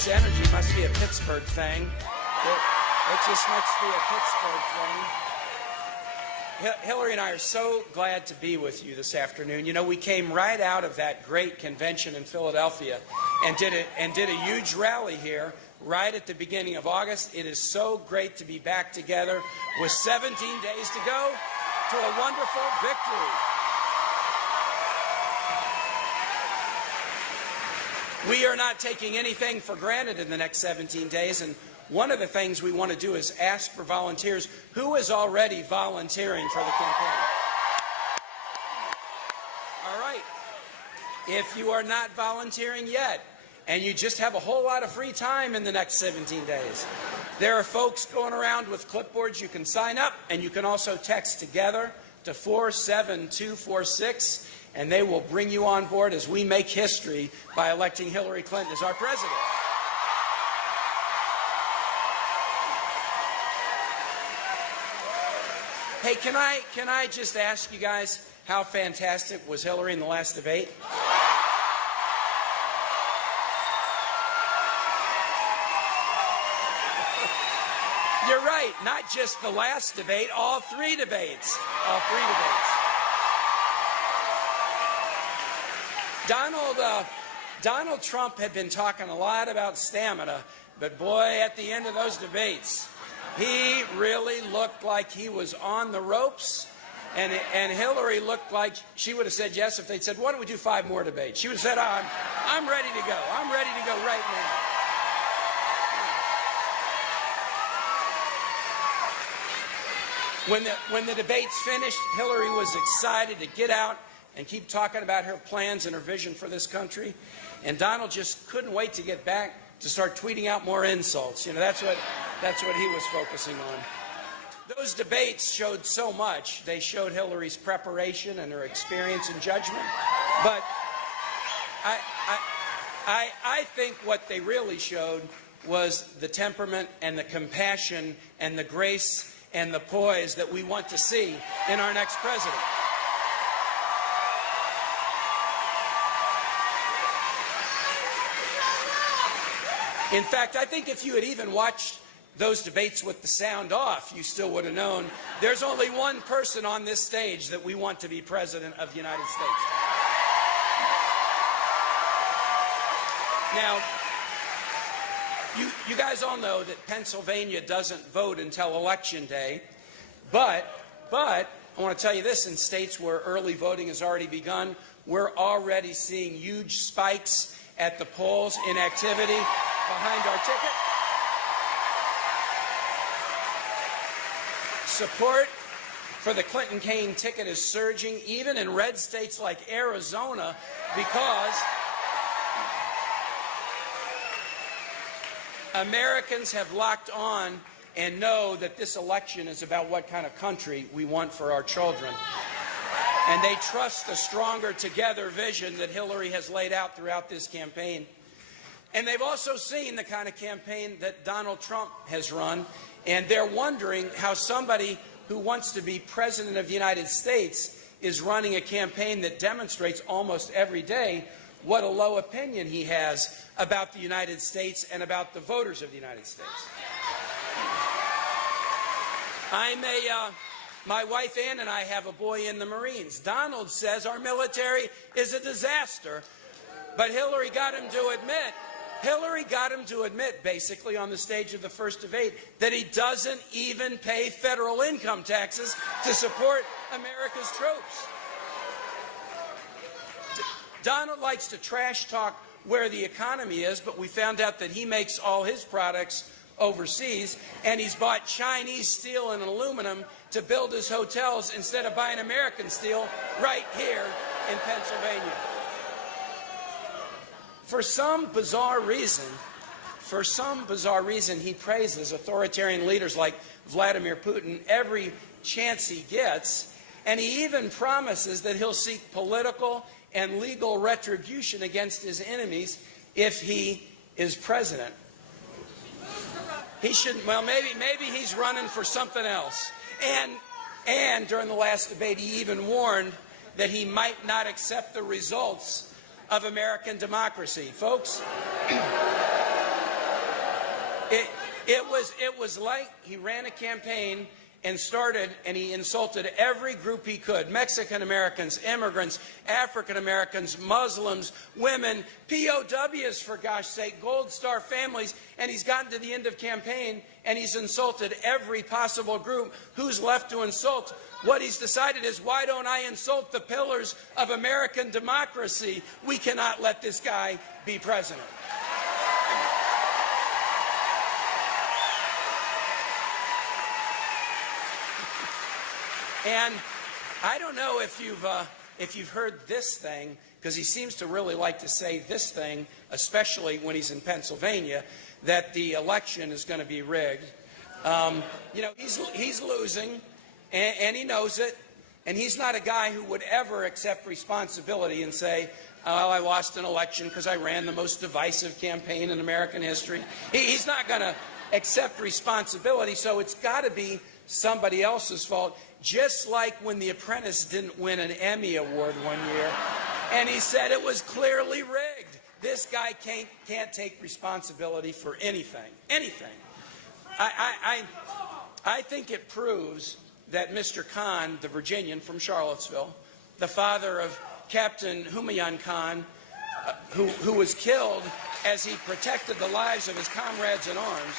this energy must be a Pittsburgh thing. It just must be a Pittsburgh thing. Hillary and I are so glad to be with you this afternoon. You know, we came right out of that great convention in Philadelphia and did a huge rally here right at the beginning of August. It is so great to be back together with 17 days to go to a wonderful victory. We are not taking anything for granted in the next 17 days, and one of the things we want to do is ask for volunteers. Who is already volunteering for the campaign? All right. If you are not volunteering yet, and you just have a whole lot of free time in the next 17 days, there are folks going around with clipboards. You can sign up, and you can also text together to 47246, and they will bring you on board as we make history by electing Hillary Clinton as our president. Hey, can I just ask you guys, how fantastic was Hillary in the last debate? You're right, not just the last debate, all three debates. All three debates. Donald Trump had been talking a lot about stamina, but boy, at the end of those debates, he really looked like he was on the ropes, and Hillary looked like she would have said yes if they'd said, why don't we do 5 more debates? She would have said, I'm ready to go. I'm ready to go right now. When the debates finished, Hillary was excited to get out and keep talking about her plans and her vision for this country. And Donald just couldn't wait to get back to start tweeting out more insults. You know, that's what he was focusing on. Those debates showed so much. They showed Hillary's preparation and her experience and judgment. But I think what they really showed was the temperament and the compassion and the grace and the poise that we want to see in our next president. In fact, I think if you had even watched those debates with the sound off, you still would have known there's only one person on this stage that we want to be president of the United States. Now, you guys all know that Pennsylvania doesn't vote until Election Day, but I want to tell you this, in states where early voting has already begun, we're already seeing huge spikes at the polls in activity behind our ticket. Support for the Clinton-Kaine ticket is surging, even in red states like Arizona, because Americans have locked on and know that this election is about what kind of country we want for our children. And they trust the stronger together vision that Hillary has laid out throughout this campaign. And they've also seen the kind of campaign that Donald Trump has run, and they're wondering how somebody who wants to be president of the United States is running a campaign that demonstrates almost every day what a low opinion he has about the United States and about the voters of the United States. My wife Ann and I have a boy in the Marines. Donald says our military is a disaster, but Hillary got him to admit, basically on the stage of the first debate, that he doesn't even pay federal income taxes to support America's troops. Donald likes to trash talk where the economy is, but we found out that he makes all his products overseas, and he's bought Chinese steel and aluminum to build his hotels instead of buying American steel right here in Pennsylvania. For some bizarre reason, he praises authoritarian leaders like Vladimir Putin every chance he gets, and he even promises that he'll seek political and legal retribution against his enemies if he is president. He shouldn't, well, maybe he's running for something else. And during the last debate, he even warned that he might not accept the results of American democracy. Folks, It was like he ran a campaign and he insulted every group he could: Mexican Americans, immigrants, African Americans, Muslims, women, POWs, for gosh sake, Gold Star families. And he's gotten to the end of campaign and he's insulted every possible group. Who's left to insult? What he's decided is, why don't I insult the pillars of American democracy? We cannot let this guy be president. And I don't know if you've heard this thing, because he seems to really like to say this thing, especially when he's in Pennsylvania, that the election is going to be rigged. You know, he's losing, and he knows it, and he's not a guy who would ever accept responsibility and say, oh, I lost an election because I ran the most divisive campaign in American history. He's not going to accept responsibility, so it's got to be somebody else's fault. Just like when The Apprentice didn't win an Emmy Award one year, and he said it was clearly rigged. This guy can't take responsibility for anything. Anything. I think it proves that Mr. Kaine, the Virginian from Charlottesville, the father of Captain Humayun Khan, who was killed as he protected the lives of his comrades in arms,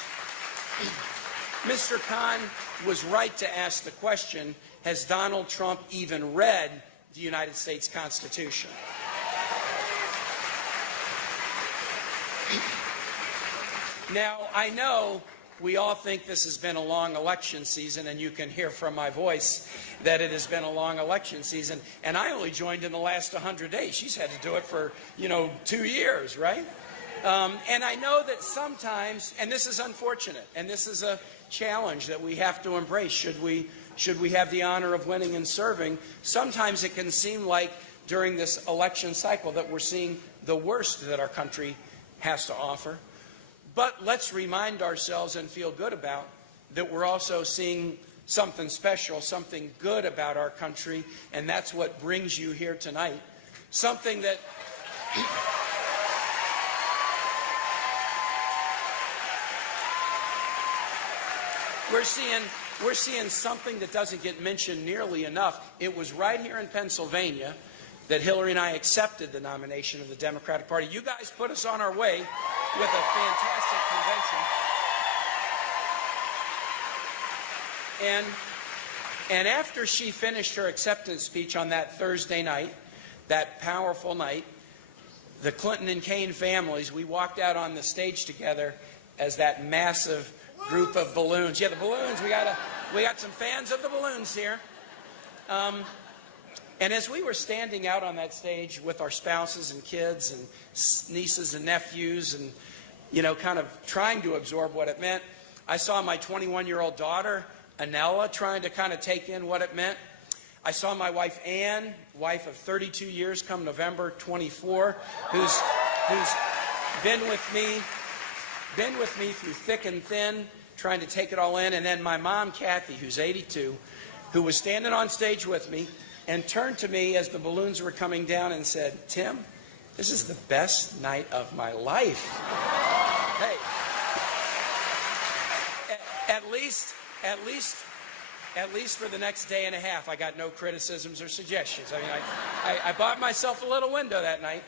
Mr. Kaine was right to ask the question, has Donald Trump even read the United States Constitution? Now, I know we all think this has been a long election season, and you can hear from my voice that it has been a long election season, and I only joined in the last 100 days. She's had to do it for, 2 years, right? And I know that sometimes, and this is unfortunate, and this is a challenge that we have to embrace should we have the honor of winning and serving. Sometimes it can seem like during this election cycle that we're seeing the worst that our country has to offer. But let's remind ourselves and feel good about that we're also seeing something special, something good about our country, and that's what brings you here tonight. Something that we're seeing something that doesn't get mentioned nearly enough. It was right here in Pennsylvania that Hillary and I accepted the nomination of the Democratic Party. You guys put us on our way with a fantastic convention. And after she finished her acceptance speech on that Thursday night, that powerful night, the Clinton and Kaine families, we walked out on the stage together as that massive group of balloons. Yeah, the balloons. We got some fans of the balloons here. And as we were standing out on that stage with our spouses and kids and nieces and nephews and, kind of trying to absorb what it meant, I saw my 21-year-old daughter, Anella, trying to kind of take in what it meant. I saw my wife, Ann, wife of 32 years, come November 24, who's been with me through thick and thin, trying to take it all in. And then my mom, Kathy, who's 82, who was standing on stage with me and turned to me as the balloons were coming down and said, Tim, this is the best night of my life. Hey, at least for the next day and a half, I got no criticisms or suggestions. I mean, I bought myself a little window that night.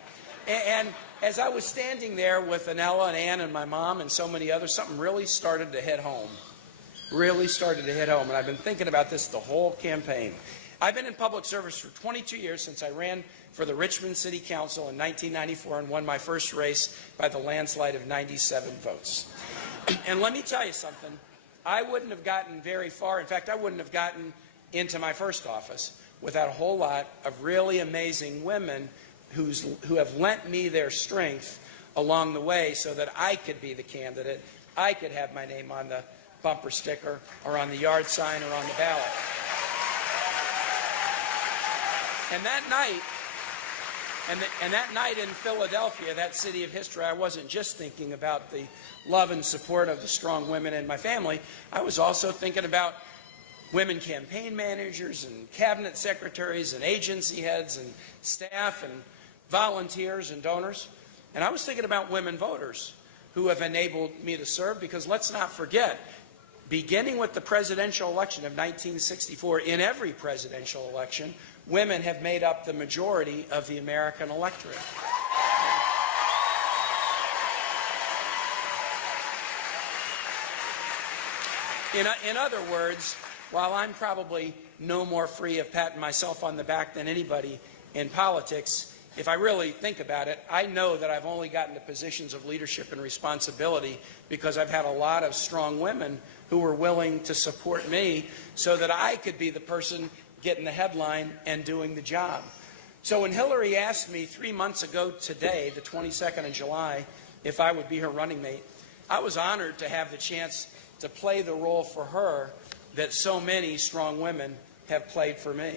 And as I was standing there with Anella and Ann and my mom and so many others, something really started to hit home. And I've been thinking about this the whole campaign. I've been in public service for 22 years, since I ran for the Richmond City Council in 1994 and won my first race by the landslide of 97 votes. And let me tell you something. I wouldn't have gotten very far. In fact, I wouldn't have gotten into my first office without a whole lot of really amazing women who have lent me their strength along the way so that I could be the candidate. I could have my name on the bumper sticker or on the yard sign or on the ballot. And that night in Philadelphia, that city of history, I wasn't just thinking about the love and support of the strong women in my family. I was also thinking about women campaign managers and cabinet secretaries and agency heads and staff and volunteers and donors. And I was thinking about women voters. who have enabled me to serve, because let's not forget, beginning with the presidential election of 1964, in every presidential election, women have made up the majority of the American electorate. In other words, while I'm probably no more free of patting myself on the back than anybody in politics, if I really think about it, I know that I've only gotten to positions of leadership and responsibility because I've had a lot of strong women who were willing to support me so that I could be the person getting the headline and doing the job. So when Hillary asked me 3 months ago today, the 22nd of July, if I would be her running mate, I was honored to have the chance to play the role for her that so many strong women have played for me.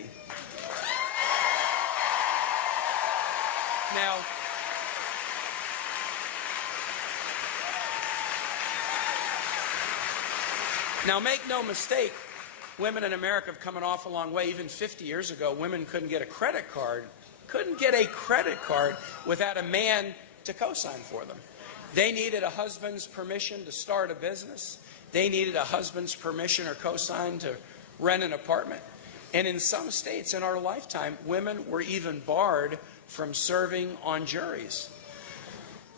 Now, make no mistake, women in America have come an awful long way. Even 50 years ago, women couldn't get a credit card, without a man to co-sign for them. They needed a husband's permission to start a business. They needed a husband's permission or co-sign to rent an apartment. And in some states in our lifetime, women were even barred from serving on juries.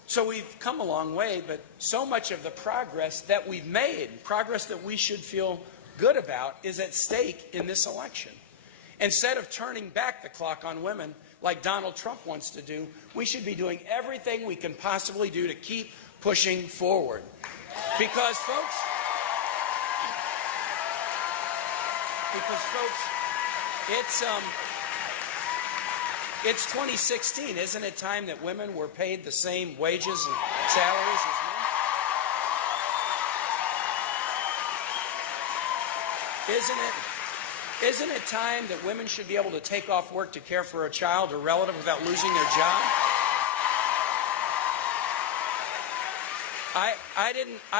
So we've come a long way, but so much of the progress that we've made, progress that we should feel good about, is at stake in this election. Instead of turning back the clock on women like Donald Trump wants to do, we should be doing everything we can possibly do to keep pushing forward. Because folks, it's 2016. Isn't it time that women were paid the same wages and salaries as men? Isn't it time that women should be able to take off work to care for a child or relative without losing their job? I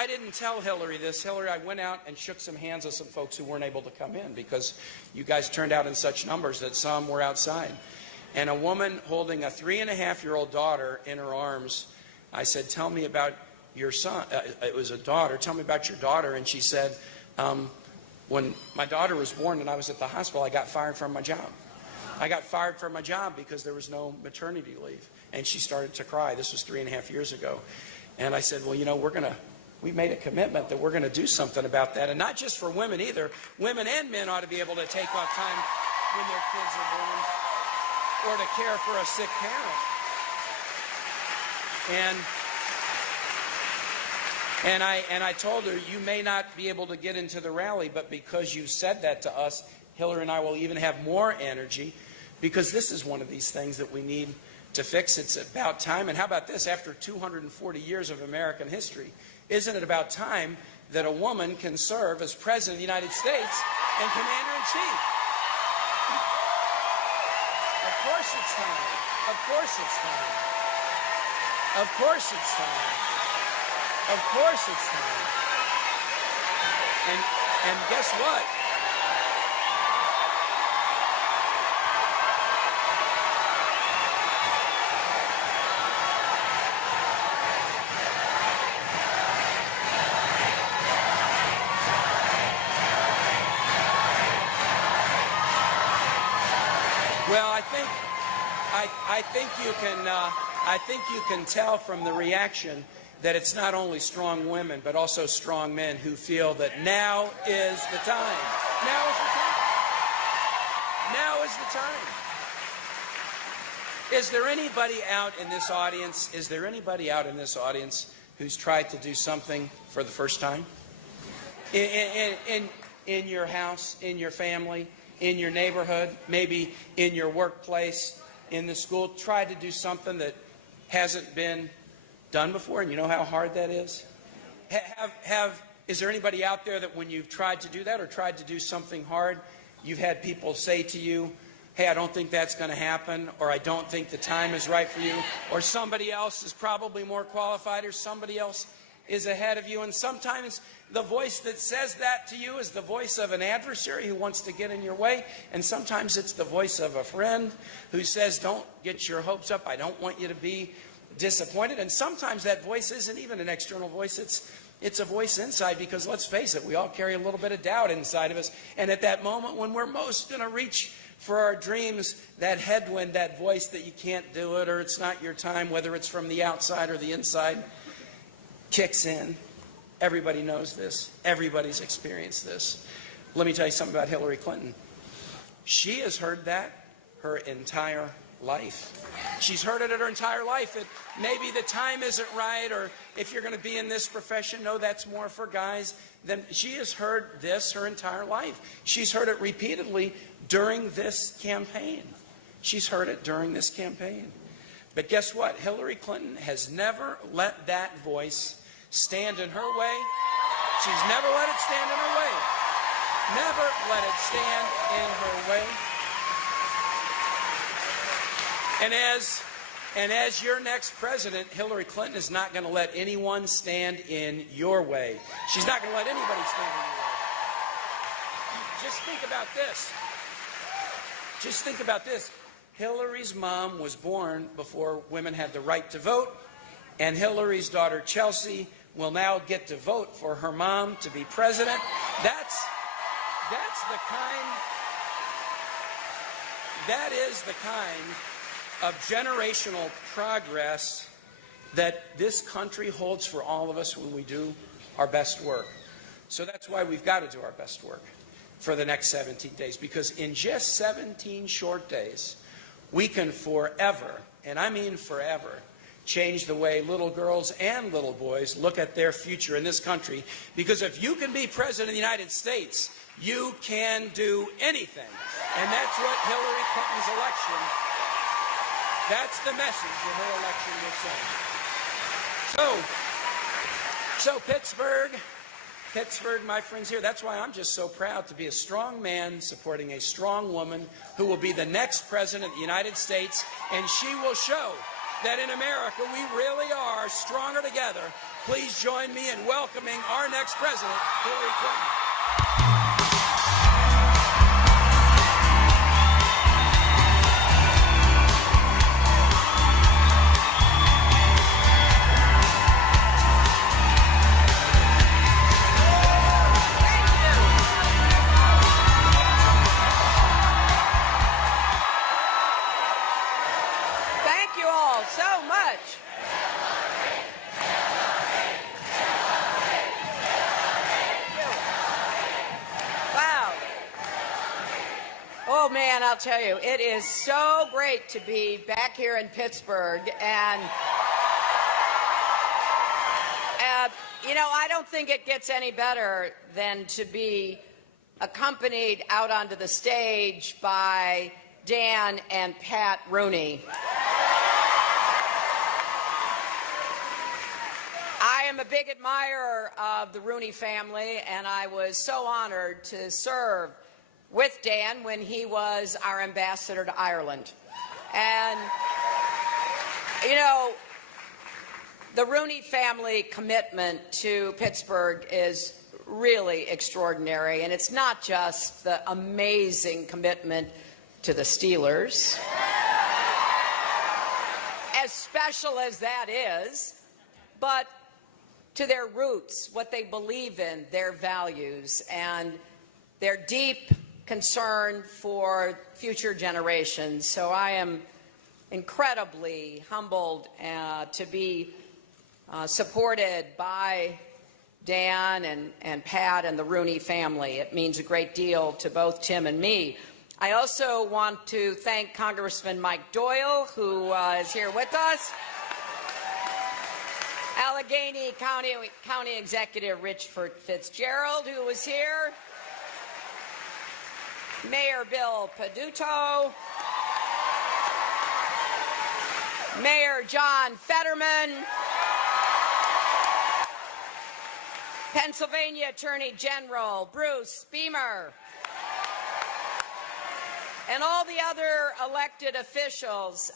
didn't tell Hillary this. Hillary, I went out and shook some hands with some folks who weren't able to come in because you guys turned out in such numbers that some were outside. And a woman holding a 3.5-year-old daughter in her arms, I said, tell me about your son. It was a daughter. Tell me about your daughter. And she said, when my daughter was born and I was at the hospital, I got fired from my job. I got fired from my job because there was no maternity leave. And she started to cry. This was 3.5 years ago. And I said, well, you know, we made a commitment that we're going to do something about that. And not just for women either. Women and men ought to be able to take off time when their kids are born or to care for a sick parent. And I told her, you may not be able to get into the rally, but because you said that to us, Hillary and I will even have more energy, because this is one of these things that we need to fix. It's about time. And how about this? After 240 years of American history, isn't it about time that a woman can serve as President of the United States and Commander-in-Chief? Of course it's time. Of course it's time. Of course it's time. Of course it's time. And guess what? Well, I think you can tell from the reaction that it's not only strong women, but also strong men who feel that now is the time. Now is the time. Now is the time. Is there anybody out in this audience? Is there anybody out in this audience who's tried to do something for the first time? In your house, in your family, in your neighborhood, maybe in your workplace, in the school, tried to do something that hasn't been done before, and you know how hard that is? Is there anybody out there that when you've tried to do that or tried to do something hard, you've had people say to you, hey, I don't think that's going to happen, or I don't think the time is right for you, or somebody else is probably more qualified, or somebody else is ahead of you? And sometimes the voice that says that to you is the voice of an adversary who wants to get in your way, and sometimes it's the voice of a friend who says, don't get your hopes up, I don't want you to be disappointed. And sometimes that voice isn't even an external voice. It's a voice inside, because let's face it, we all carry a little bit of doubt inside of us. And at that moment when we're most going to reach for our dreams, that headwind, that voice that you can't do it, or it's not your time, whether it's from the outside or the inside, kicks in. Everybody knows this. Everybody's experienced this. Let me tell you something about Hillary Clinton. She has heard that her entire life. She's heard it her entire life. That maybe the time isn't right, or if you're going to be in this profession, no, that's more for guys. Then she has heard this her entire life. She's heard it repeatedly during this campaign. She's heard it during this campaign. But guess what? Hillary Clinton has never let that voice stand in her way. She's never let it stand in her way. Never let it stand in her way. And as your next president, Hillary Clinton is not going to let anyone stand in your way. She's not going to let anybody stand in your way. Just think about this. Just think about this. Hillary's mom was born before women had the right to vote, and Hillary's daughter Chelsea will now get to vote for her mom to be president. That is the kind of generational progress that this country holds for all of us when we do our best work. So that's why we've got to do our best work for the next 17 days, because in just 17 short days, we can forever, and I mean forever, change the way little girls and little boys look at their future in this country. Because if you can be president of the United States, you can do anything. And that's what Hillary Clinton's election, that's the message that her election will send. So Pittsburgh, my friends here, that's why I'm just so proud to be a strong man supporting a strong woman who will be the next president of the United States, and she will show that in America we really are stronger together. Please join me in welcoming our next president, Hillary Clinton. Oh, man, I'll tell you, it is so great to be back here in Pittsburgh. And, you know, I don't think it gets any better than to be accompanied out onto the stage by Dan and Pat Rooney. I am a big admirer of the Rooney family, and I was so honored to serve with Dan when he was our ambassador to Ireland. And, you know, the Rooney family commitment to Pittsburgh is really extraordinary, and it's not just the amazing commitment to the Steelers, as special as that is, but to their roots, what they believe in, their values, and their deep concern for future generations. So I am incredibly humbled to be supported by Dan and Pat and the Rooney family. It means a great deal to both Tim and me. I also want to thank Congressman Mike Doyle, who is here with us, Allegheny County Executive Richford Fitzgerald, who was here, Mayor Bill Peduto, Mayor John Fetterman, Pennsylvania Attorney General Bruce Beamer, and all the other elected officials.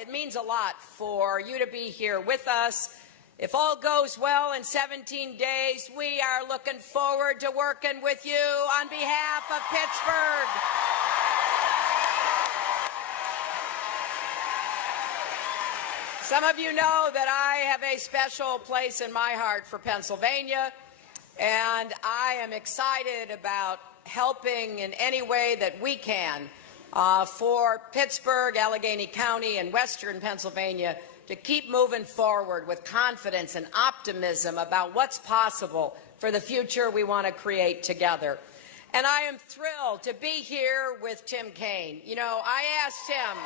It means a lot for you to be here with us. If all goes well in 17 days, we are looking forward to working with you on behalf of Pittsburgh. Some of you know that I have a special place in my heart for Pennsylvania, and I am excited about helping in any way that we can for Pittsburgh, Allegheny County, and Western Pennsylvania to keep moving forward with confidence and optimism about what's possible for the future we want to create together. And I am thrilled to be here with Tim Kaine. You know, I asked him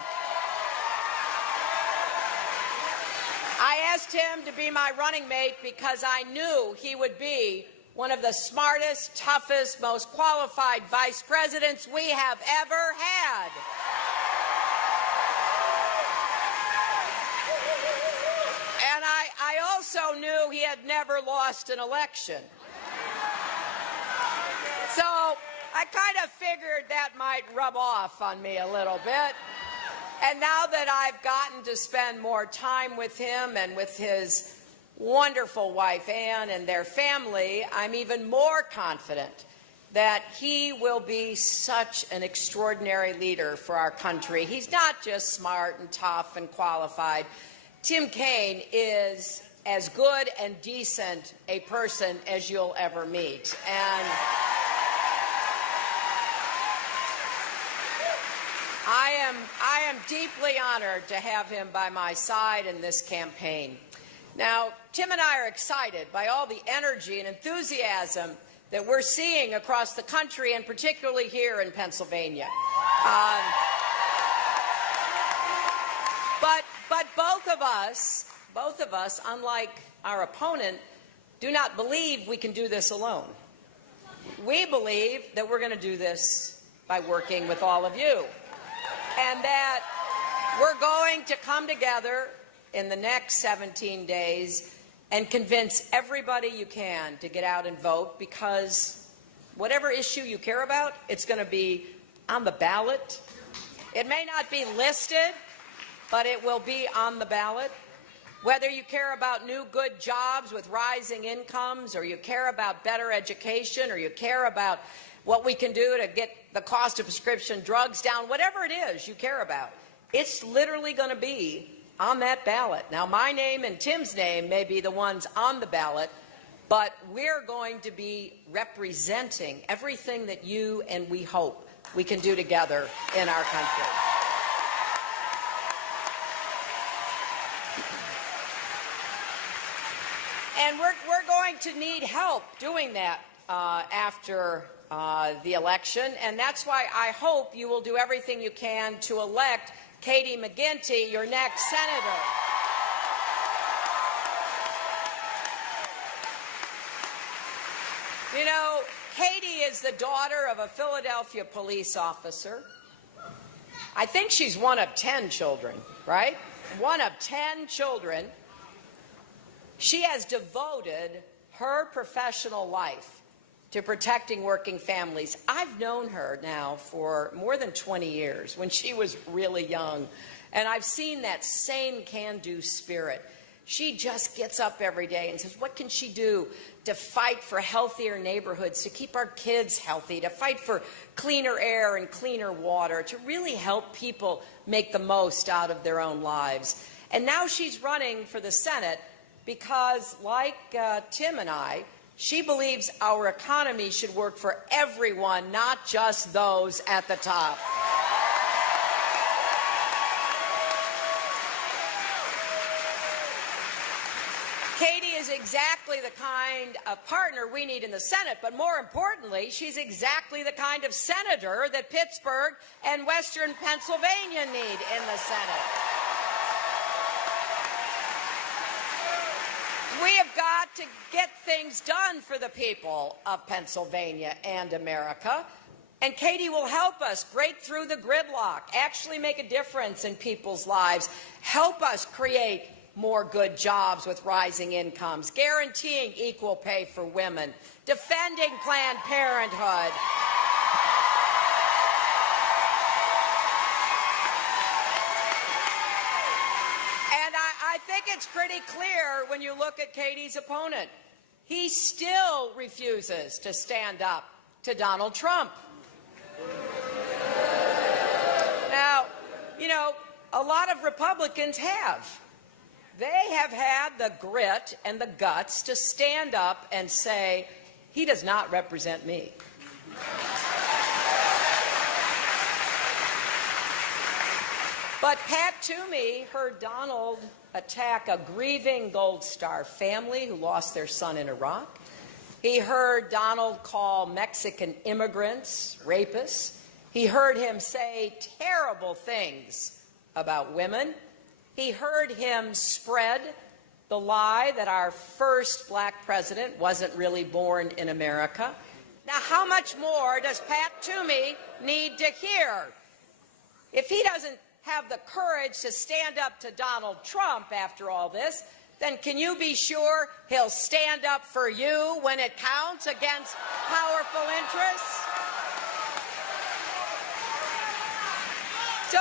to be my running mate because I knew he would be one of the smartest, toughest, most qualified vice presidents we have ever had. And I also knew he had never lost an election. So I kind of figured that might rub off on me a little bit. And now that I've gotten to spend more time with him and with his wonderful wife, Anne, and their family, I'm even more confident that he will be such an extraordinary leader for our country. He's not just smart and tough and qualified. Tim Kaine is as good and decent a person as you'll ever meet. And I am deeply honored to have him by my side in this campaign. Now, Tim and I are excited by all the energy and enthusiasm that we're seeing across the country, and particularly here in Pennsylvania. But both of us, unlike our opponent, do not believe we can do this alone. We believe that we're going to do this by working with all of you, and that we're going to come together in the next 17 days and convince everybody you can to get out and vote, because whatever issue you care about, it's going to be on the ballot. It may not be listed, but it will be on the ballot. Whether you care about new good jobs with rising incomes, or you care about better education, or you care about what we can do to get the cost of prescription drugs down, whatever it is you care about, it's literally going to be on that ballot. Now, my name and Tim's name may be the ones on the ballot, but we're going to be representing everything that you and we hope we can do together in our country. And we're going to need help doing that after the election, and that's why I hope you will do everything you can to elect Katie McGinty, your next senator. You know, Katie is the daughter of a Philadelphia police officer. I think she's one of 10 children, right? One of 10 children. She has devoted her professional life to protecting working families. I've known her now for more than 20 years, when she was really young, and I've seen that same can-do spirit. She just gets up every day and says, what can she do to fight for healthier neighborhoods, to keep our kids healthy, to fight for cleaner air and cleaner water, to really help people make the most out of their own lives. And now she's running for the Senate because, like Tim and I, she believes our economy should work for everyone, not just those at the top. Katie is exactly the kind of partner we need in the Senate, but more importantly, she's exactly the kind of senator that Pittsburgh and Western Pennsylvania need in the Senate. We have got to get things done for the people of Pennsylvania and America, and Katie will help us break through the gridlock, actually make a difference in people's lives, help us create more good jobs with rising incomes, guaranteeing equal pay for women, defending Planned Parenthood. I think it's pretty clear when you look at Katie's opponent. He still refuses to stand up to Donald Trump. Now, you know, a lot of Republicans have. they have had the grit and the guts to stand up and say, he does not represent me. But Pat Toomey heard Donald attack a grieving Gold Star family who lost their son in Iraq. He heard Donald call Mexican immigrants rapists. He heard him say terrible things about women. He heard him spread the lie that our first black president wasn't really born in America. Now, how much more does Pat Toomey need to hear? If he doesn't have the courage to stand up to Donald Trump after all this, then can you be sure he'll stand up for you when it counts against powerful interests? So,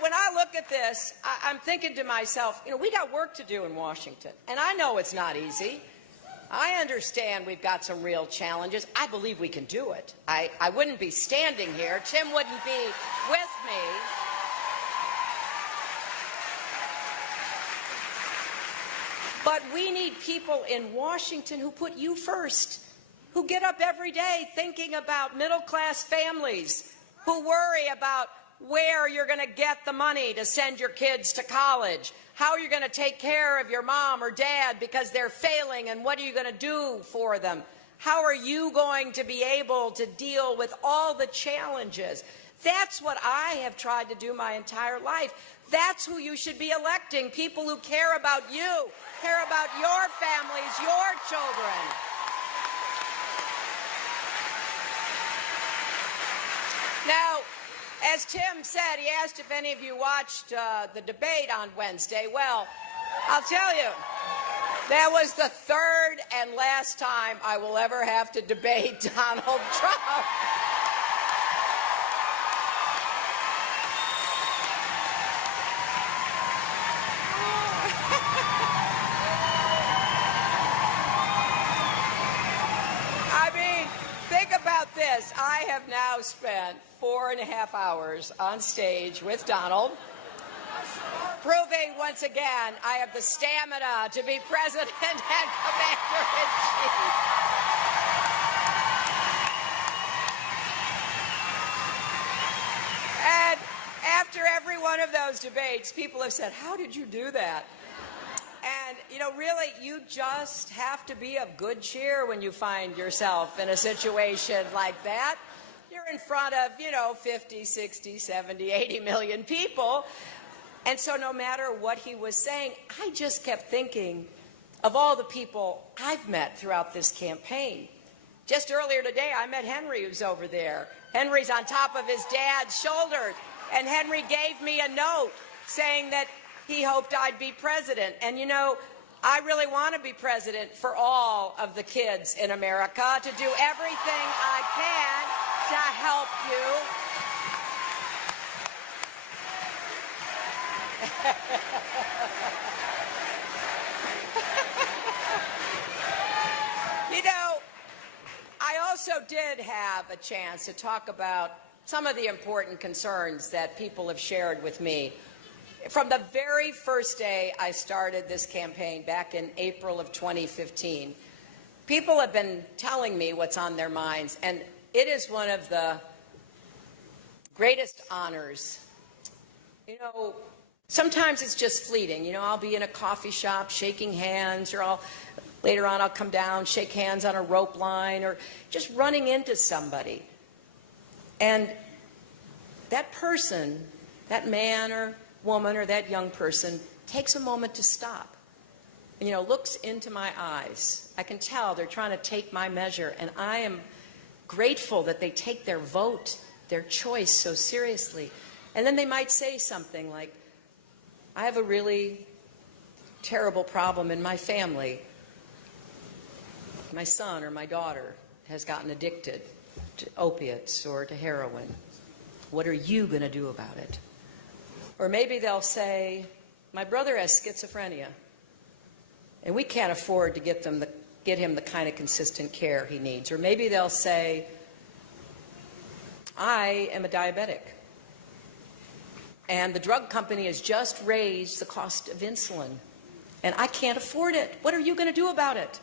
when I look at this, I'm thinking to myself, we got work to do in Washington. And I know it's not easy. I understand we've got some real challenges. I believe we can do it. I wouldn't be standing here. Tim wouldn't be with me. But we need people in Washington who put you first, who get up every day thinking about middle-class families, who worry about where you're going to get the money to send your kids to college, how you're going to take care of your mom or dad because they're failing, and what are you going to do for them? How are you going to be able to deal with all the challenges? That's what I have tried to do my entire life. That's who you should be electing, people who care about you, care about your families, your children. Now, as Tim said, he asked if any of you watched the debate on Wednesday. Well, I'll tell you, that was the third and last time I will ever have to debate Donald Trump. This, I have now spent 4.5 hours on stage with Donald, proving once again I have the stamina to be president and commander-in-chief. And after every one of those debates, people have said, how did you do that? And, really, you just have to be of good cheer when you find yourself in a situation like that. You're in front of, 50, 60, 70, 80 million people. And so no matter what he was saying, I just kept thinking of all the people I've met throughout this campaign. Just earlier today, I met Henry, who's over there. Henry's on top of his dad's shoulder. And Henry gave me a note saying that he hoped I'd be president. And, I really want to be president for all of the kids in America, to do everything I can to help you. I also did have a chance to talk about some of the important concerns that people have shared with me. From the very first day I started this campaign back in April of 2015, people have been telling me what's on their minds, and it is one of the greatest honors. Sometimes it's just fleeting. I'll be in a coffee shop shaking hands, or later on I'll come down, shake hands on a rope line, or just running into somebody. And that person, that man or woman or that young person, takes a moment to stop and, looks into my eyes. I can tell they're trying to take my measure, and I am grateful that they take their vote, their choice, so seriously. And then they might say something like, I have a really terrible problem in my family. My son or my daughter has gotten addicted to opiates or to heroin. What are you going to do about it? Or maybe they'll say, my brother has schizophrenia, and we can't afford to get him the kind of consistent care he needs. Or maybe they'll say, I am a diabetic, and the drug company has just raised the cost of insulin and I can't afford it. What are you going to do about it?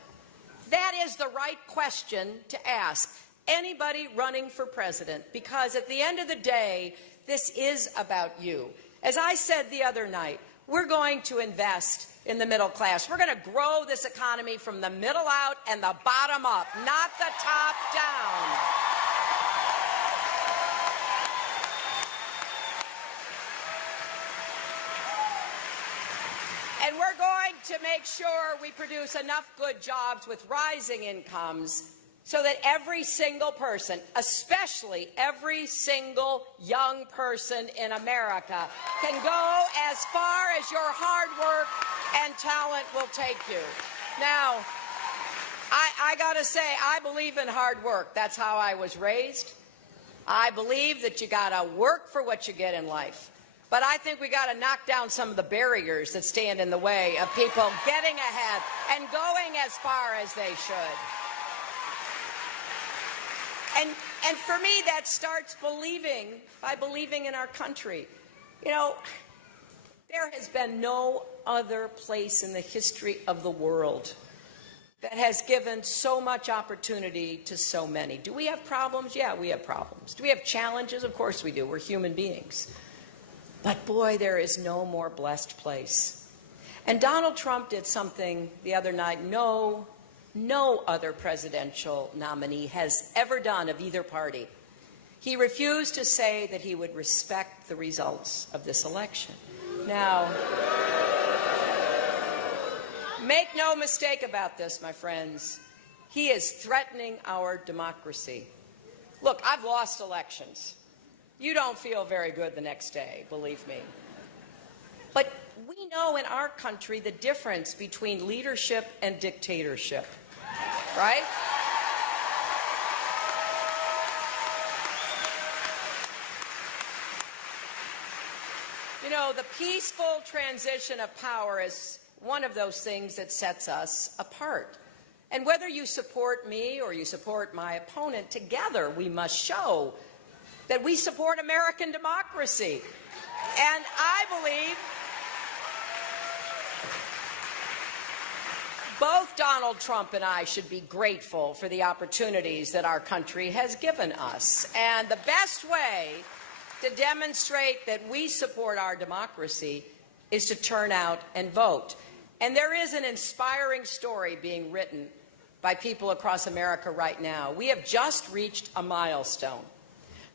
That is the right question to ask anybody running for president, because at the end of the day, this is about you. As I said the other night, we're going to invest in the middle class. We're going to grow this economy from the middle out and the bottom up, not the top down. And we're going to make sure we produce enough good jobs with rising incomes so that every single person, especially every single young person in America, can go as far as your hard work and talent will take you. Now, I got to say, I believe in hard work. That's how I was raised. I believe that you got to work for what you get in life. But I think we got to knock down some of the barriers that stand in the way of people getting ahead and going as far as they should. And for me, that starts by believing in our country. You know, there has been no other place in the history of the world that has given so much opportunity to so many. Do we have problems? Yeah, we have problems. Do we have challenges? Of course we do. We're human beings. But boy, there is no more blessed place. And Donald Trump did something the other night no other presidential nominee has ever done of either party. He refused to say that he would respect the results of this election. Now, make no mistake about this, my friends. He is threatening our democracy. Look, I've lost elections. You don't feel very good the next day, believe me. But we know in our country the difference between leadership and dictatorship, right? You know, the peaceful transition of power is one of those things that sets us apart. And whether you support me or you support my opponent, together we must show that we support American democracy. And I believe both Donald Trump and I should be grateful for the opportunities that our country has given us. And the best way to demonstrate that we support our democracy is to turn out and vote. And there is an inspiring story being written by people across America right now. We have just reached a milestone.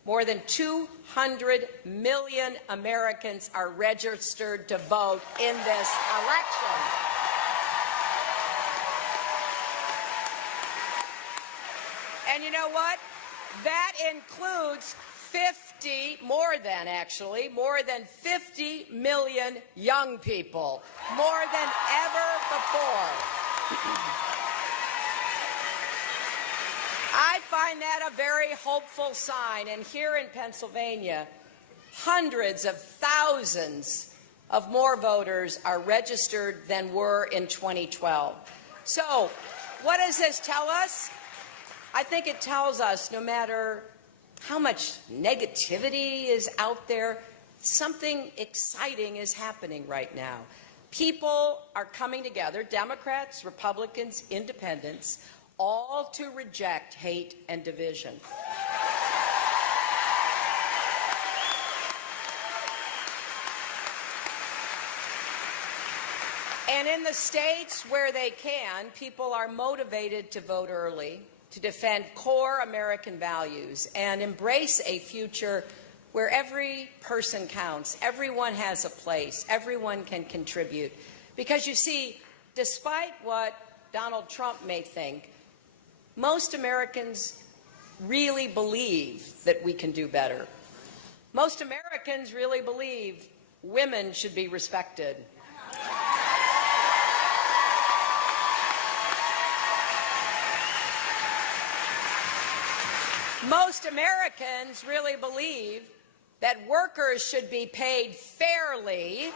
More than 200 million Americans are registered to vote in this election. And you know what? That includes more than 50 million young people, more than ever before. I find that a very hopeful sign. And here in Pennsylvania, hundreds of thousands of more voters are registered than were in 2012. So, what does this tell us? I think it tells us no matter how much negativity is out there, something exciting is happening right now. People are coming together, Democrats, Republicans, Independents, all to reject hate and division. And in the states where they can, people are motivated to vote early, to defend core American values, and embrace a future where every person counts, everyone has a place, everyone can contribute. Because you see, despite what Donald Trump may think, most Americans really believe that we can do better. Most Americans really believe women should be respected. Most Americans really believe that workers should be paid fairly.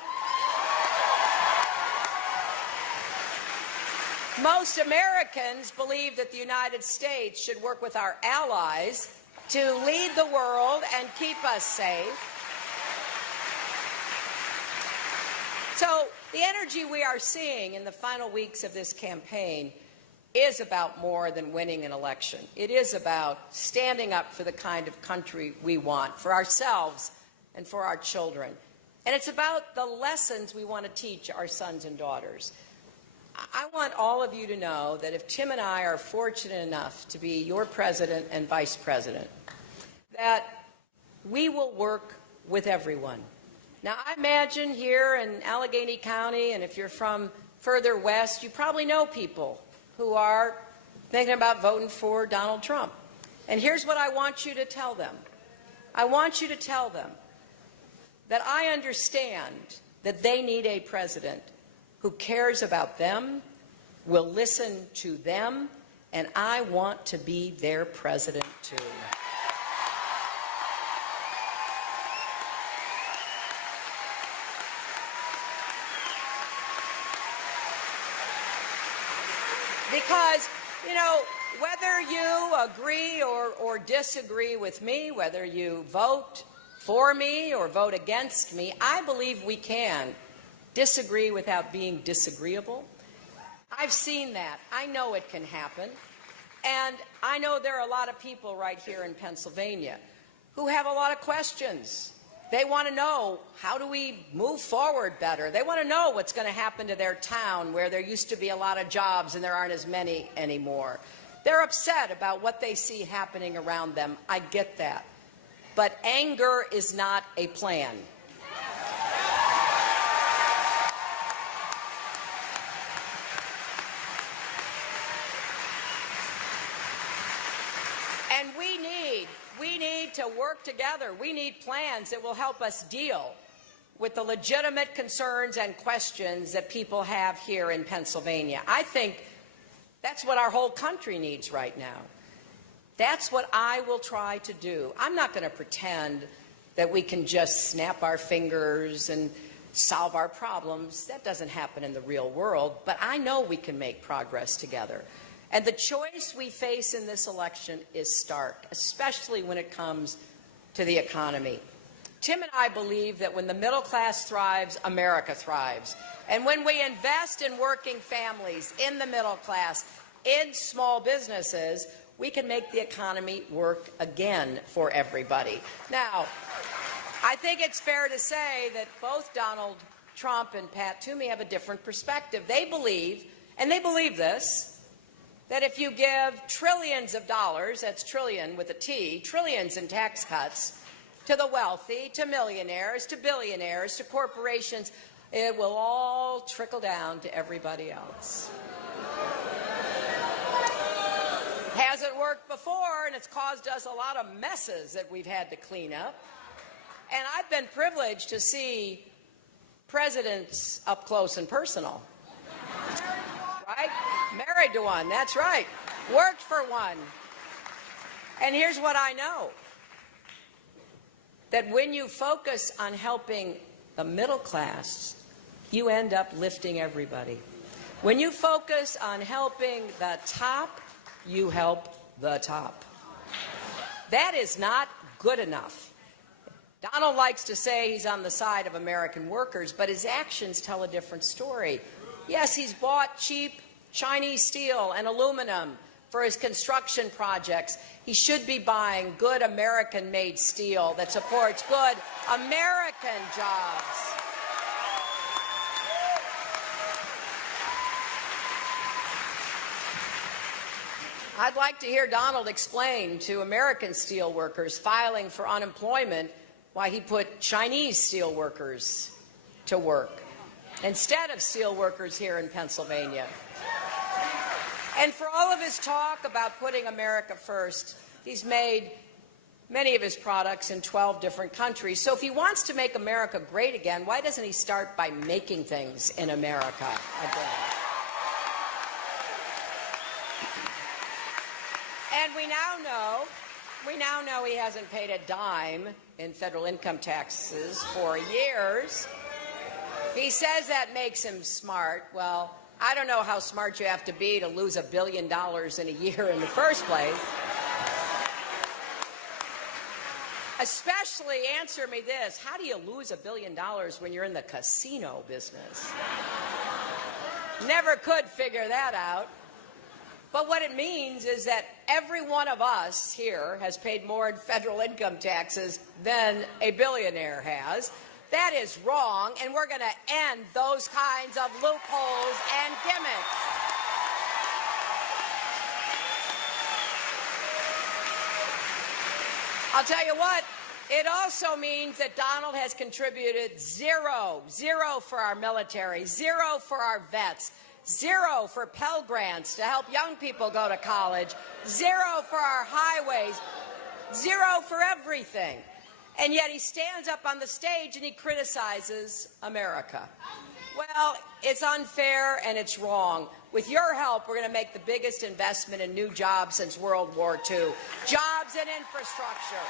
Most Americans believe that the United States should work with our allies to lead the world and keep us safe. So The energy we are seeing in the final weeks of this campaign is about more than winning an election. It is about standing up for the kind of country we want, for ourselves and for our children. And it's about the lessons we want to teach our sons and daughters. I want all of you to know that if Tim and I are fortunate enough to be your president and vice president, that we will work with everyone. Now, I imagine here in Allegheny County, and if you're from further west, you probably know people who are thinking about voting for Donald Trump. And here's what I want you to tell them. I want you to tell them that I understand that they need a president who cares about them, will listen to them, and I want to be their president too. Because, you know, whether you agree or disagree with me, whether you vote for me or vote against me, I believe we can disagree without being disagreeable. I've seen that. I know it can happen. And I know there are a lot of people right here in Pennsylvania who have a lot of questions. They want to know, how do we move forward better? They want to know what's going to happen to their town where there used to be a lot of jobs and there aren't as many anymore. They're upset about what they see happening around them. I get that. But anger is not a plan. And we need to work together. We need plans that will help us deal with the legitimate concerns and questions that people have here in Pennsylvania. I think that's what our whole country needs right now. That's what I will try to do. I'm not going to pretend that we can just snap our fingers and solve our problems. That doesn't happen in the real world, but I know we can make progress together. And the choice we face in this election is stark, especially when it comes to the economy. Tim and I believe that when the middle class thrives, America thrives. And when we invest in working families, in the middle class, in small businesses, we can make the economy work again for everybody. Now, I think it's fair to say that both Donald Trump and Pat Toomey have a different perspective. They believe, and they believe this, that if you give trillions of dollars, that's trillion with a T, trillions in tax cuts to the wealthy, to millionaires, to billionaires, to corporations, it will all trickle down to everybody else. Hasn't worked before, and it's caused us a lot of messes that we've had to clean up. And I've been privileged to see presidents up close and personal. Right? Married to one, that's right. Worked for one. And here's what I know. That when you focus on helping the middle class, you end up lifting everybody. When you focus on helping the top, you help the top. That is not good enough. Donald likes to say he's on the side of American workers, but his actions tell a different story. Yes, he's bought cheap Chinese steel and aluminum for his construction projects. He should be buying good American-made steel that supports good American jobs. I'd like to hear Donald explain to American steel workers filing for unemployment why he put Chinese steel workers to work instead of steel workers here in Pennsylvania. And for all of his talk about putting America first, he's made many of his products in 12 different countries. So if he wants to make America great again, why doesn't he start by making things in America again? And we now know he hasn't paid a dime in federal income taxes for years. He says that makes him smart. Well, I don't know how smart you have to be to lose $1 billion in a year in the first place. Especially, answer me this, how do you lose $1 billion when you're in the casino business? Never could figure that out. But what it means is that every one of us here has paid more in federal income taxes than a billionaire has. That is wrong, and we're going to end those kinds of loopholes and gimmicks. I'll tell you what, it also means that Donald has contributed zero for our military, zero for our vets, zero for Pell Grants to help young people go to college, zero for our highways, zero for everything. And yet he stands up on the stage and he criticizes America. Well, it's unfair and it's wrong. With your help, we're going to make the biggest investment in new jobs since World War II. Jobs and infrastructure.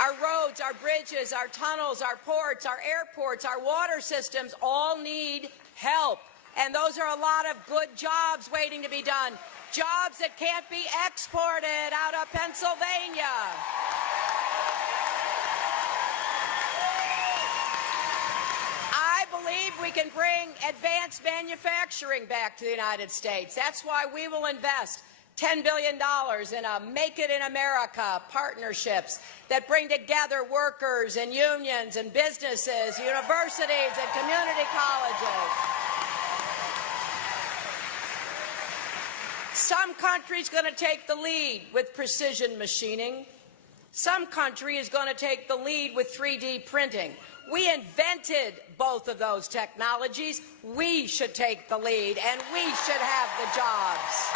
Our roads, our bridges, our tunnels, our ports, our airports, our water systems all need help. And those are a lot of good jobs waiting to be done. Jobs that can't be exported out of Pennsylvania. I believe we can bring advanced manufacturing back to the United States. That's why we will invest $10 billion in a Make It in America partnerships that bring together workers and unions and businesses, universities and community colleges. Some country's going to take the lead with precision machining. Some country is going to take the lead with 3D printing. We invented both of those technologies. We should take the lead, and we should have the jobs.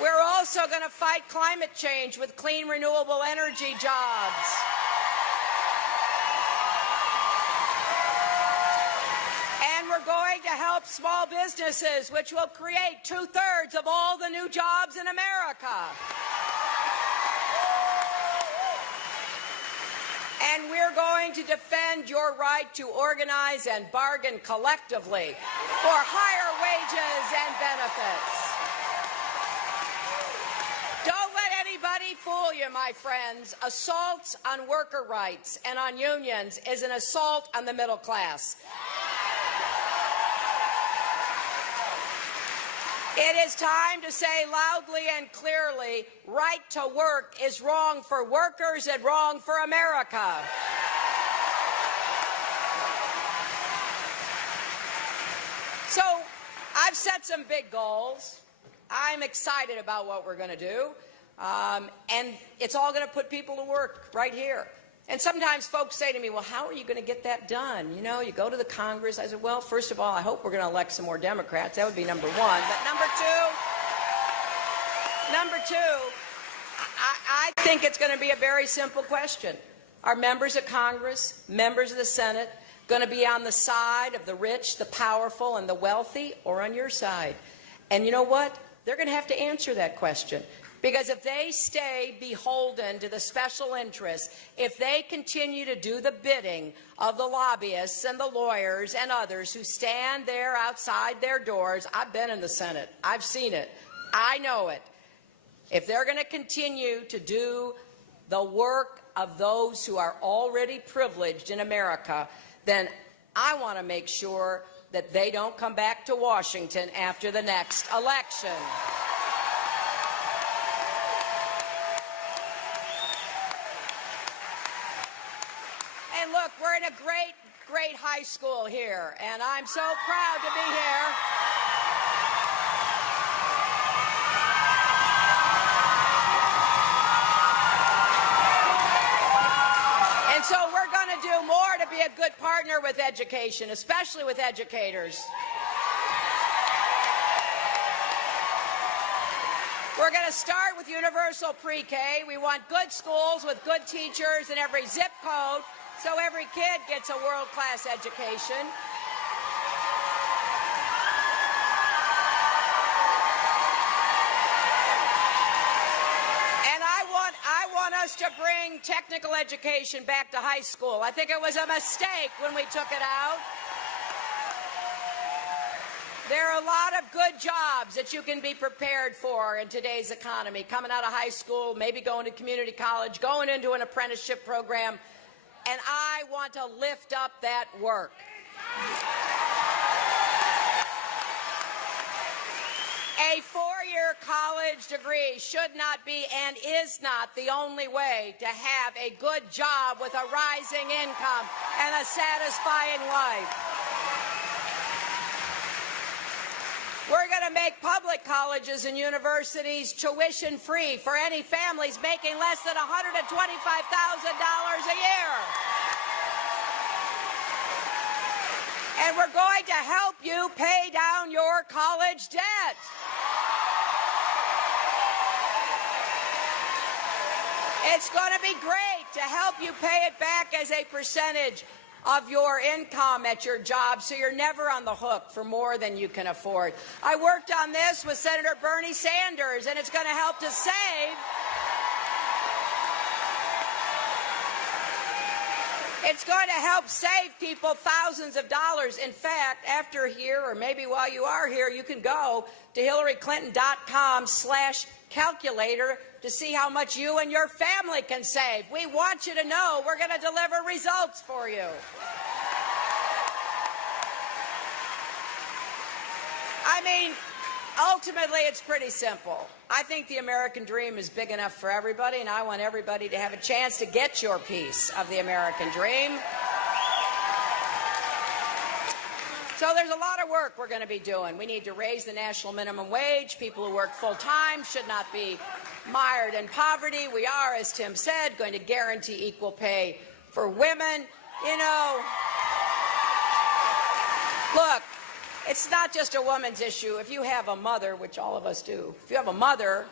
We're also going to fight climate change with clean, renewable energy jobs. And we're going to help small businesses, which will create 2/3 of all the new jobs in America. And we're going to defend your right to organize and bargain collectively for higher wages and benefits. Don't let anybody fool you, my friends. Assaults on worker rights and on unions is an assault on the middle class. It is time to say loudly and clearly, right to work is wrong for workers and wrong for America. So, I've set some big goals. I'm excited about what we're going to do. And it's all going to put people to work right here. And sometimes folks say to me, well, how are you going to get that done? You know, you go to the Congress. I said, well, first of all, I hope we're going to elect some more Democrats. That would be number one. But number two, I think it's going to be a very simple question. Are members of Congress, members of the Senate, going to be on the side of the rich, the powerful, and the wealthy, or on your side? And you know what? They're going to have to answer that question. Because if they stay beholden to the special interests, if they continue to do the bidding of the lobbyists and the lawyers and others who stand there outside their doors, I've been in the Senate, I've seen it, I know it. If they're going to continue to do the work of those who are already privileged in America, then I want to make sure that they don't come back to Washington after the next election. And look, we're in a great high school here, and I'm so proud to be here. And so we're going to do more to be a good partner with education, especially with educators. We're going to start with universal pre-K. We want good schools with good teachers in every zip code, so every kid gets a world-class education. And I want us to bring technical education back to high school. I think it was a mistake when we took it out. There are a lot of good jobs that you can be prepared for in today's economy. Coming out of high school, maybe going to community college, going into an apprenticeship program. And I want to lift up that work. A four-year college degree should not be and is not the only way to have a good job with a rising income and a satisfying life. We're going to make public colleges and universities tuition-free for any families making less than $125,000 a year. And we're going to help you pay down your college debt. It's going to be great to help you pay it back as a percentage of your income at your job, so you're never on the hook for more than you can afford. I worked on this with Senator Bernie Sanders, and it's going to help to save. It's going to help save people thousands of dollars. In fact, after here, or maybe while you are here, you can go to HillaryClinton.com/calculator to see how much you and your family can save. We want you to know we're going to deliver results for you. I mean, ultimately, it's pretty simple. I think the American dream is big enough for everybody, and I want everybody to have a chance to get your piece of the American dream. So there's a lot of work we're going to be doing. We need to raise the national minimum wage. People who work full-time should not be mired in poverty. We are, as Tim said, going to guarantee equal pay for women. You know, look, it's not just a woman's issue. If you have a mother, which all of us do, if you have a mother,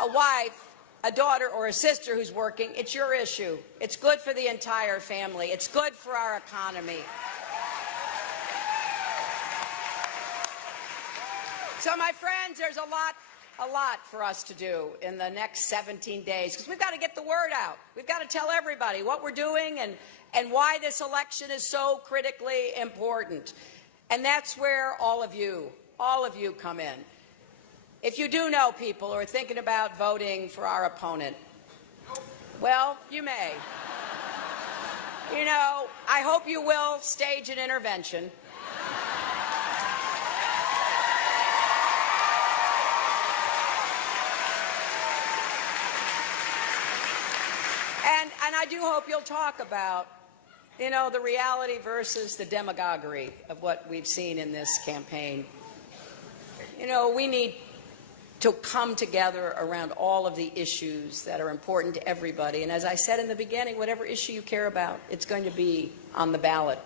a wife, a daughter, or a sister who's working, it's your issue. It's good for the entire family. It's good for our economy. So, my friends, there's a lot for us to do in the next 17 days, because we've got to get the word out. We've got to tell everybody what we're doing and why this election is so critically important. And that's where all of you come in. If you do know people who are thinking about voting for our opponent, well, you may. You know, I hope you will stage an intervention. And I do hope you'll talk about, you know, the reality versus the demagoguery of what we've seen in this campaign. You know, we need to come together around all of the issues that are important to everybody. And as I said in the beginning, whatever issue you care about, it's going to be on the ballot.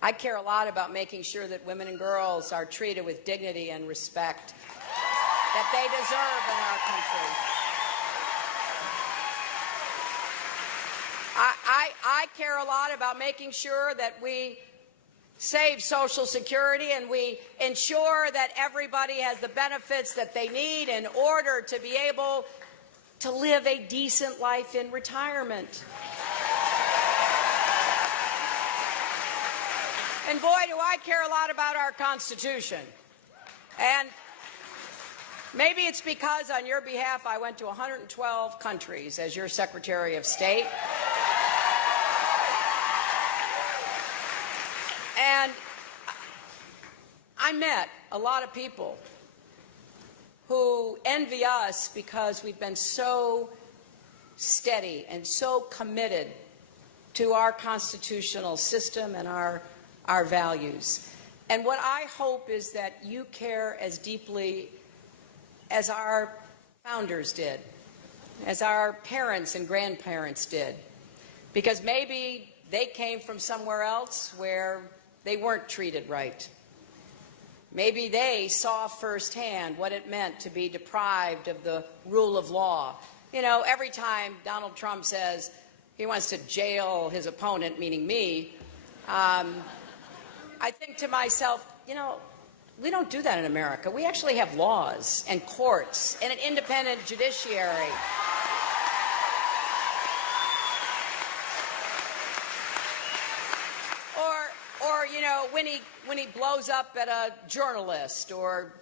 I care a lot about making sure that women and girls are treated with dignity and respect that they deserve in our country. I care a lot about making sure that we save Social Security and we ensure that everybody has the benefits that they need in order to be able to live a decent life in retirement. And boy, do I care a lot about our Constitution. And maybe it's because on your behalf I went to 112 countries as your Secretary of State. And I met a lot of people who envy us because we've been so steady and so committed to our constitutional system and our values. And what I hope is that you care as deeply as our founders did, as our parents and grandparents did, because maybe they came from somewhere else where they weren't treated right. Maybe they saw firsthand what it meant to be deprived of the rule of law. You know, every time Donald Trump says he wants to jail his opponent, meaning me, I think to myself, you know, we don't do that in America. We actually have laws and courts and an independent judiciary. Or, you know, when he blows up at a journalist or,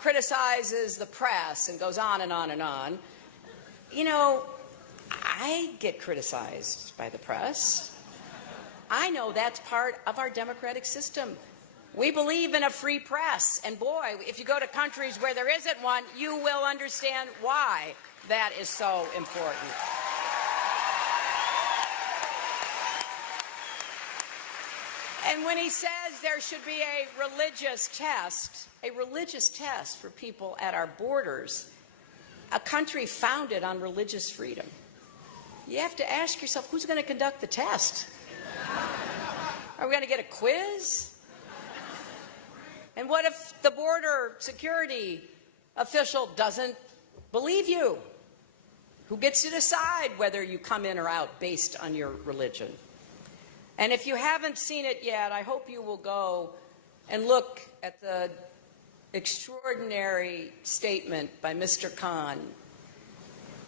criticizes the press and goes on and on and on. I get criticized by the press. I know that's part of our democratic system. We believe in a free press. And boy, if you go to countries where there isn't one, you will understand why that is so important. And when he says there should be a religious test for people at our borders, a country founded on religious freedom, you have to ask yourself, who's going to conduct the test? Are we going to get a quiz? And what if the border security official doesn't believe you? Who gets to decide whether you come in or out based on your religion? And if you haven't seen it yet, I hope you will go and look at the extraordinary statement by Mr. Kaine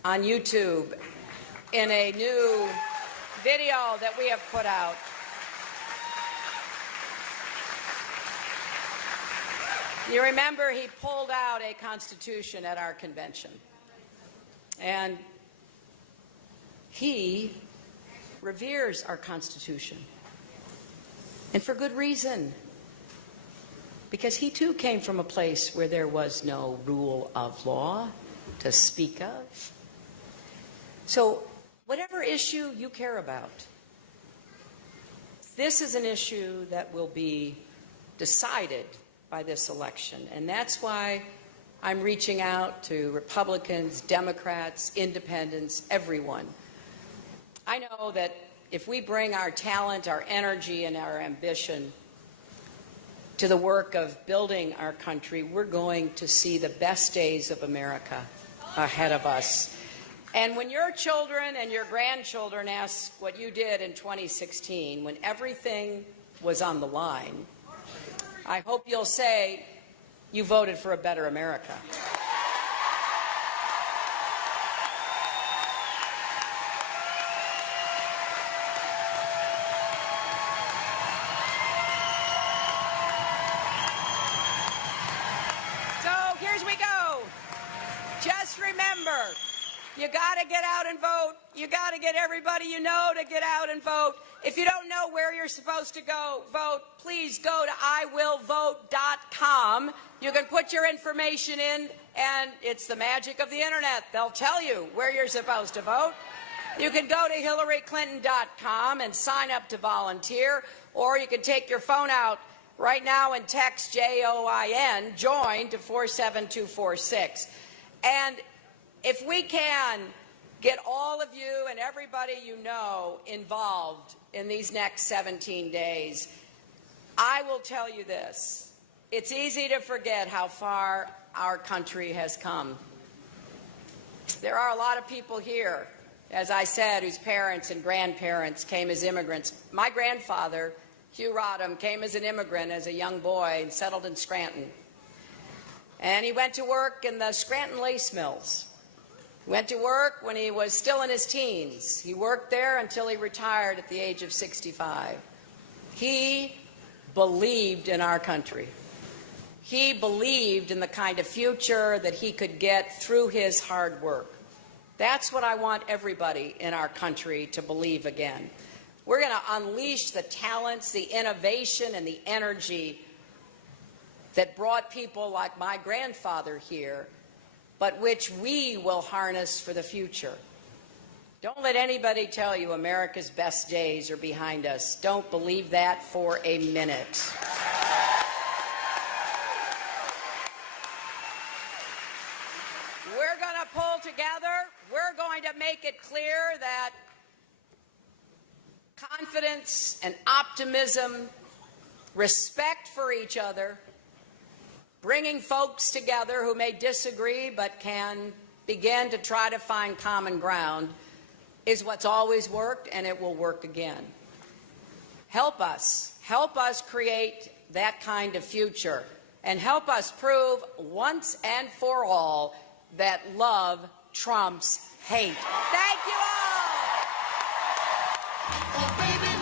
on YouTube in a new video that we have put out. You remember he pulled out a constitution at our convention. And he reveres our Constitution. And for good reason. Because he too came from a place where there was no rule of law to speak of. So whatever issue you care about, this is an issue that will be decided by this election. And that's why I'm reaching out to Republicans, Democrats, independents, everyone. I know that if we bring our talent, our energy, and our ambition to the work of building our country, we're going to see the best days of America ahead of us. And when your children and your grandchildren ask what you did in 2016, when everything was on the line, I hope you'll say you voted for a better America. So here's we go. Just remember, you got to get out and vote. You got to get everybody you know to get out and vote. If you don't know where you're supposed to go vote, please go to iwillvote.com. You can put your information in, and it's the magic of the internet. They'll tell you where you're supposed to vote. You can go to hillaryclinton.com and sign up to volunteer, or you can take your phone out right now and text JOIN, join, to 47246. And if we can get all of you and everybody you know involved in these next 17 days, I will tell you this. It's easy to forget how far our country has come. There are a lot of people here, as I said, whose parents and grandparents came as immigrants. My grandfather, Hugh Rodham, came as an immigrant as a young boy and settled in Scranton. And he went to work in the Scranton lace mills. He went to work when he was still in his teens. He worked there until he retired at the age of 65. He believed in our country. He believed in the kind of future that he could get through his hard work. That's what I want everybody in our country to believe again. We're going to unleash the talents, the innovation, and the energy that brought people like my grandfather here, but which we will harness for the future. Don't let anybody tell you America's best days are behind us. Don't believe that for a minute. We're going to pull together. We're going to make it clear that confidence and optimism, respect for each other, bringing folks together who may disagree but can begin to try to find common ground is what's always worked, and it will work again. Help us create that kind of future, and help us prove once and for all that love trumps hate. Thank you all. Oh, baby.